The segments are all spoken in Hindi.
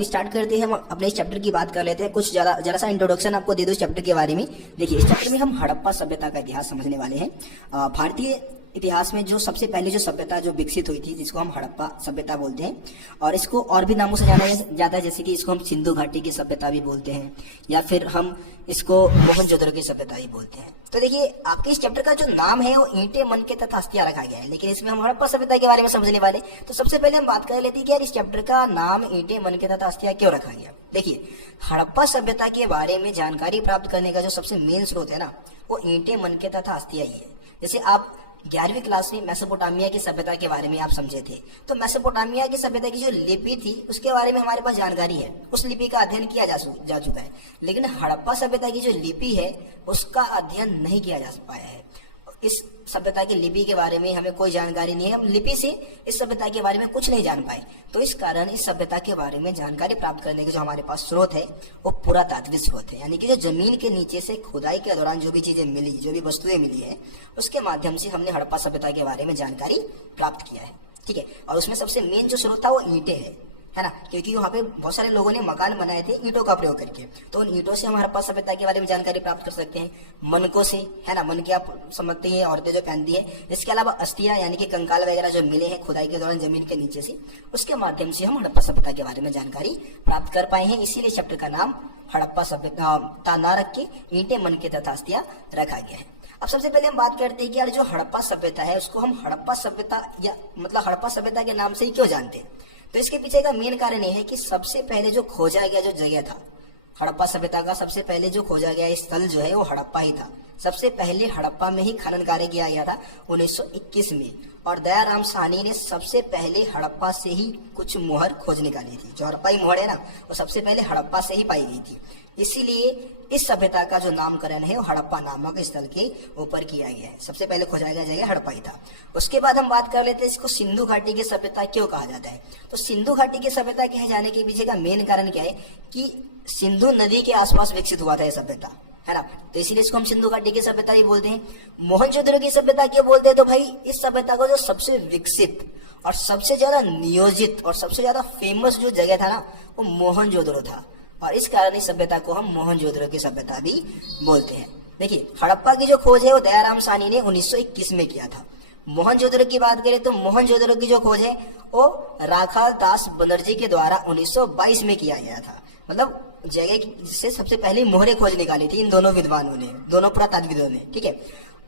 फिर स्टार्ट करते हैं, हम अपने इस चैप्टर की बात कर लेते हैं। कुछ जरा सा इंट्रोडक्शन आपको दे दूं इस चैप्टर के बारे में। देखिए, इस चैप्टर में हम हड़प्पा सभ्यता का इतिहास समझने वाले हैं। भारतीय इतिहास में जो सबसे पहले जो सभ्यता जो विकसित हुई थी, जिसको हम हड़प्पा सभ्यता बोलते हैं, और इसको और भी नामों से जाना जाता है, जैसे कि इसको हम सिंधु घाटी की सभ्यता भी बोलते हैं, या फिर हम इसको मोहनजोदड़ो की सभ्यता भी बोलते हैं। तो देखिए, आपके इस चैप्टर का जो नाम है वो ईंटें, मनके तथा अस्थियां रखा गया है, लेकिन इसमें हम हड़प्पा सभ्यता के बारे में समझने वाले। तो सबसे पहले हम बात कर लेते हैं कि यार इस चैप्टर का नाम ईंटें, मनके तथा अस्थियां क्यों रखा गया। देखिए, हड़प्पा सभ्यता के बारे में जानकारी प्राप्त करने का जो सबसे मेन स्रोत है ना, वो ईंटें, मनके तथा अस्थियां ही है। जैसे आप 11वीं क्लास में मेसोपोटामिया की सभ्यता के बारे में आप समझे थे, तो मेसोपोटामिया की सभ्यता की जो लिपि थी उसके बारे में हमारे पास जानकारी है, उस लिपि का अध्ययन किया जा चुका है। लेकिन हड़प्पा सभ्यता की जो लिपि है उसका अध्ययन नहीं किया जा पाया है। इस सभ्यता की लिपि के बारे में हमें कोई जानकारी नहीं है, हम लिपि से इस सभ्यता के बारे में कुछ नहीं जान पाए। तो इस कारण इस सभ्यता के बारे में जानकारी प्राप्त करने के जो हमारे पास स्रोत है वो पुरातात्विक स्रोत है, यानी कि जो जमीन के नीचे से खुदाई के दौरान जो भी चीजें मिली, जो भी वस्तुएं मिली है, उसके माध्यम से हमने हड़प्पा सभ्यता के बारे में जानकारी प्राप्त किया है। ठीक है, और उसमें सबसे मेन जो स्रोत था वो ईंटें है ना, क्योंकि वहाँ पे बहुत सारे लोगों ने मकान बनाए थे ईंटों का प्रयोग करके। तो उन ईंटों से हम हड़प्पा सभ्यता के बारे में जानकारी प्राप्त कर सकते हैं। मनकों से, है ना, मनके आप समझते हैं औरतें जो पहनती है। इसके अलावा अस्थियां, यानी कि कंकाल वगैरह जो मिले हैं खुदाई के दौरान जमीन के नीचे से, उसके माध्यम से हम हड़प्पा सभ्यता के बारे में जानकारी प्राप्त कर पाए हैं। इसीलिए चैप्टर का नाम हड़प्पा सभ्यता ना रख के ईंटें, मनके तथा अस्थियां रखा गया है। अब सबसे पहले हम बात करते हैं कि यार जो हड़प्पा सभ्यता है उसको हम हड़प्पा सभ्यता या मतलब हड़प्पा सभ्यता के नाम से ही क्यों जानते हैं। तो इसके पीछे का मेन कारण यह है कि सबसे पहले जो खोजा गया जो जगह था हड़प्पा सभ्यता का, सबसे पहले जो खोजा गया स्थल जो है वो हड़प्पा ही था। सबसे पहले हड़प्पा में ही खनन कार्य किया गया था 1921 में, और दयाराम साहनी ने सबसे पहले हड़प्पा से ही कुछ मोहर खोज निकाली थी। जो हड़प्पा मोहर है ना, वो सबसे पहले हड़प्पा से ही पाई गई थी। इसीलिए इस सभ्यता का जो नामकरण है वो हड़प्पा नामक स्थल के ऊपर किया गया है। सबसे पहले खोजा गया जगह हड़प्पा ही था। उसके बाद हम बात कर लेते हैं इसको सिंधु घाटी की सभ्यता क्यों कहा जाता है। तो सिंधु घाटी की सभ्यता कहे जाने के पीछे का मेन कारण क्या है कि सिंधु नदी के आसपास विकसित हुआ था यह सभ्यता, है ना, तो इसीलिए इसको हम सिंधु घाटी की सभ्यता ही बोलते हैं। मोहनजोदड़ो की सभ्यता क्यों बोलते हैं, तो भाई इस सभ्यता को जो सबसे विकसित और सबसे ज्यादा नियोजित और सबसे ज्यादा फेमस जो जगह था ना, वो मोहनजोदड़ो था, और इस कारण इस सभ्यता को हम मोहनजोदड़ो की सभ्यता भी बोलते हैं। देखिए, हड़प्पा की जो खोज है वो दयाराम साहनी ने 1921 में किया था। मोहनजोदड़ो की बात करें तो मोहनजोदड़ो की जो खोज है वो राखाल दास बनर्जी के द्वारा 1922 में किया गया था। मतलब जगह से सबसे पहले मोहरे खोज निकाली थी इन दोनों विद्वानों ने, दोनों पुरातात्विदों ने। ठीक है,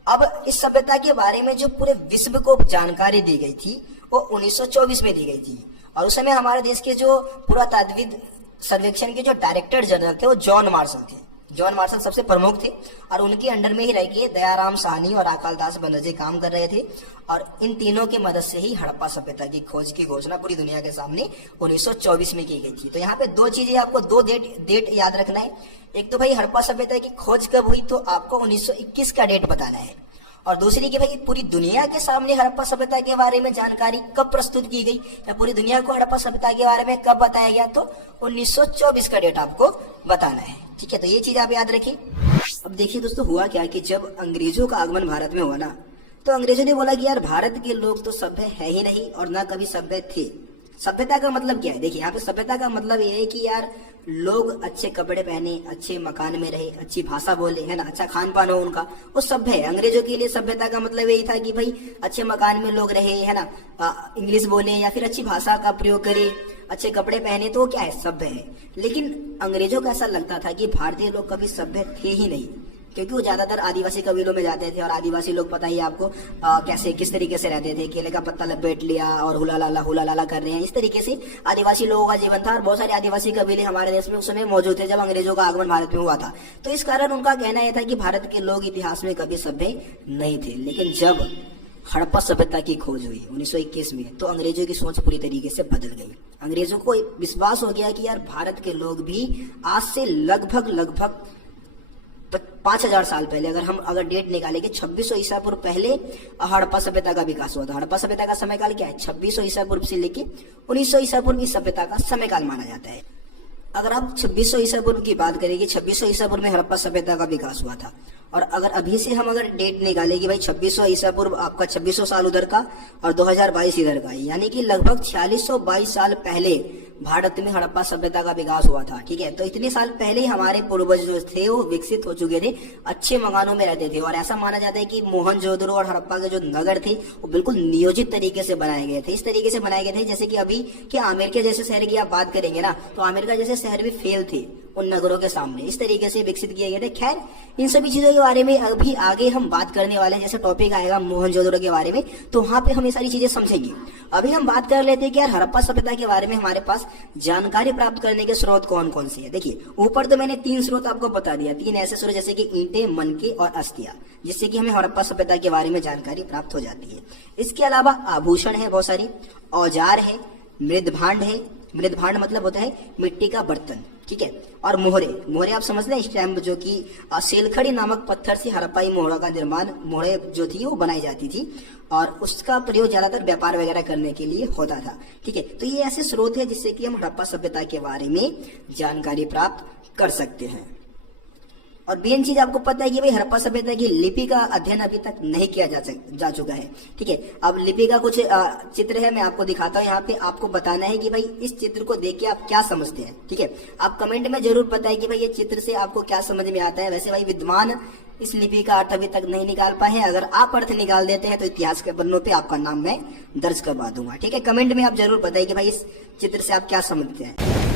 अब इस सभ्यता के बारे में जो पूरे विश्व को जानकारी दी गई थी वो 1924 में दी गई थी, और उस समय हमारे देश के जो पुरातात्विद सर्वेक्षण के जो डायरेक्टर जनरल थे वो जॉन मार्शल थे। जॉन मार्शल सबसे प्रमुख थे, और उनके अंडर में ही रह के दयाराम साहनी और राखाल दास बनर्जी काम कर रहे थे, और इन तीनों की मदद से ही हड़प्पा सभ्यता की खोज की घोषणा पूरी दुनिया के सामने 1924 में की गई थी। तो यहाँ पे दो चीजें, आपको दो डेट याद रखना है। एक तो भाई हड़प्पा सभ्यता की खोज कब हुई, तो आपको 1921 का डेट बताना है, और दूसरी कि भाई पूरी दुनिया के सामने हड़प्पा सभ्यता के बारे में जानकारी कब प्रस्तुत की गई, या पूरी दुनिया को हड़प्पा सभ्यता के बारे में कब बताया गया, तो 1924 का डेट आपको बताना है। ठीक है, तो ये चीज आप याद रखिए। अब देखिए दोस्तों, हुआ क्या कि जब अंग्रेजों का आगमन भारत में हुआ ना, तो अंग्रेजों ने बोला कि यार भारत के लोग तो सभ्य है ही नहीं और ना कभी सभ्य थे। सभ्यता का मतलब क्या है, देखिए यहाँ पे सभ्यता का मतलब ये है कि यार लोग अच्छे कपड़े पहने, अच्छे मकान में रहे, अच्छी भाषा बोले, है ना, अच्छा खान पान हो उनका, वो सभ्य है। अंग्रेजों के लिए सभ्यता का मतलब यही था कि भाई अच्छे मकान में लोग रहे, है ना, इंग्लिश बोले या फिर अच्छी भाषा का प्रयोग करे, अच्छे कपड़े पहने, तो क्या है, सभ्य है। लेकिन अंग्रेजों को ऐसा लगता था कि भारतीय लोग कभी सभ्य थे ही नहीं, क्योंकि वो ज्यादातर आदिवासी कबीलों में जाते थे, और आदिवासी लोग पता ही आपको कैसे किस तरीके से रहते थे, केले का पत्ता लपेट लिया और हुला लाला कर रहे हैं, इस तरीके से आदिवासी लोगों का जीवन था। और बहुत सारे आदिवासी कबीले हमारे देश में उस समय मौजूद थे जब अंग्रेजों का आगमन भारत में हुआ था। तो इस कारण उनका कहना यह था कि भारत के लोग इतिहास में कभी सभ्य नहीं थे। लेकिन जब हड़प्पा सभ्यता की खोज हुई 1921 में, तो अंग्रेजों की सोच पूरी तरीके से बदल गई। अंग्रेजों को विश्वास हो गया कि यार भारत के लोग भी आज से लगभग 5000 साल पहले, अगर डेट निकालेंगे 2600 ईसा पूर्व पहले हड़प्पा सभ्यता का विकास हुआ था। हड़प्पा सभ्यता का समय काल क्या है, 2600 ईसा पूर्व से लेके 1900 ईसा पूर्व की सभ्यता का समय काल माना जाता है। अगर आप 2600 ईसा पूर्व की बात करेंगे, 2600 ईसा पूर्व में हड़प्पा सभ्यता का विकास हुआ था, और अगर अभी से हम डेट निकालेंगे भाई 2600 ईसा पूर्व, आपका 2600 साल उधर का और 2022 इधर का, यानी कि लगभग 4622 साल पहले भारत में हड़प्पा सभ्यता का विकास हुआ था। ठीक है, तो इतने साल पहले ही हमारे पूर्वज जो थे वो विकसित हो चुके थे, अच्छे मकानों में रहते थे और ऐसा माना जाता है कि मोहनजोदड़ो और हड़प्पा के जो नगर थे वो बिल्कुल नियोजित तरीके से बनाए गए थे। इस तरीके से बनाए गए थे जैसे कि अभी कि अमेरिका जैसे शहर की आप बात करेंगे ना, तो अमेरिका जैसे शहर भी फेल थे उन नगरों के सामने, इस तरीके से विकसित किए गए थे। खैर, इन सभी चीजों के बारे में अभी आगे हम बात करने वाले हैं, जैसे टॉपिक आएगा मोहनजोदड़ो के बारे में, तो वहां पे हम ये सारी चीजें समझेंगे। अभी हम बात कर लेते हैं कि यार हड़प्पा सभ्यता के बारे में हमारे पास जानकारी प्राप्त करने के स्रोत कौन कौन से है। देखिए, ऊपर तो मैंने 3 स्रोत आपको बता दिया, 3 ऐसे स्रोत जैसे कि ईंटें, मनके और अस्थियां, जिससे कि हमें हड़प्पा सभ्यता के बारे में जानकारी प्राप्त हो जाती है। इसके अलावा आभूषण है बहुत सारी, औजार है, मृदभांड है, मृदभांड मतलब होता है मिट्टी का बर्तन, ठीक है, और मोहरे। मोहरे आप समझ लें, स्टैम्प, जो कि सेलखड़ी नामक पत्थर से हड़प्पाई मोहरों का निर्माण, मोहरे जो थी वो बनाई जाती थी और उसका प्रयोग ज्यादातर व्यापार वगैरह करने के लिए होता था। ठीक है, तो ये ऐसे स्रोत है जिससे कि हम हड़प्पा सभ्यता के बारे में जानकारी प्राप्त कर सकते हैं। और मेन चीज आपको पता है कि भाई हड़प्पा सभ्यता की लिपि का अध्ययन अभी तक नहीं किया जा चुका है। ठीक है, अब लिपि का कुछ चित्र है, मैं आपको दिखाता हूँ। यहाँ पे आपको बताना है कि भाई इस चित्र को देख के आप क्या समझते हैं। ठीक है, आप कमेंट में जरूर बताएं कि भाई ये चित्र से आपको क्या समझ में आता है। वैसे भाई विद्वान इस लिपि का अर्थ अभी तक नहीं निकाल पाए हैं। अगर आप अर्थ निकाल देते हैं तो इतिहास के पन्नों पे आपका नाम मैं दर्ज करवा दूंगा। ठीक है, कमेंट में आप जरूर बताइए कि भाई इस चित्र से आप क्या समझते हैं।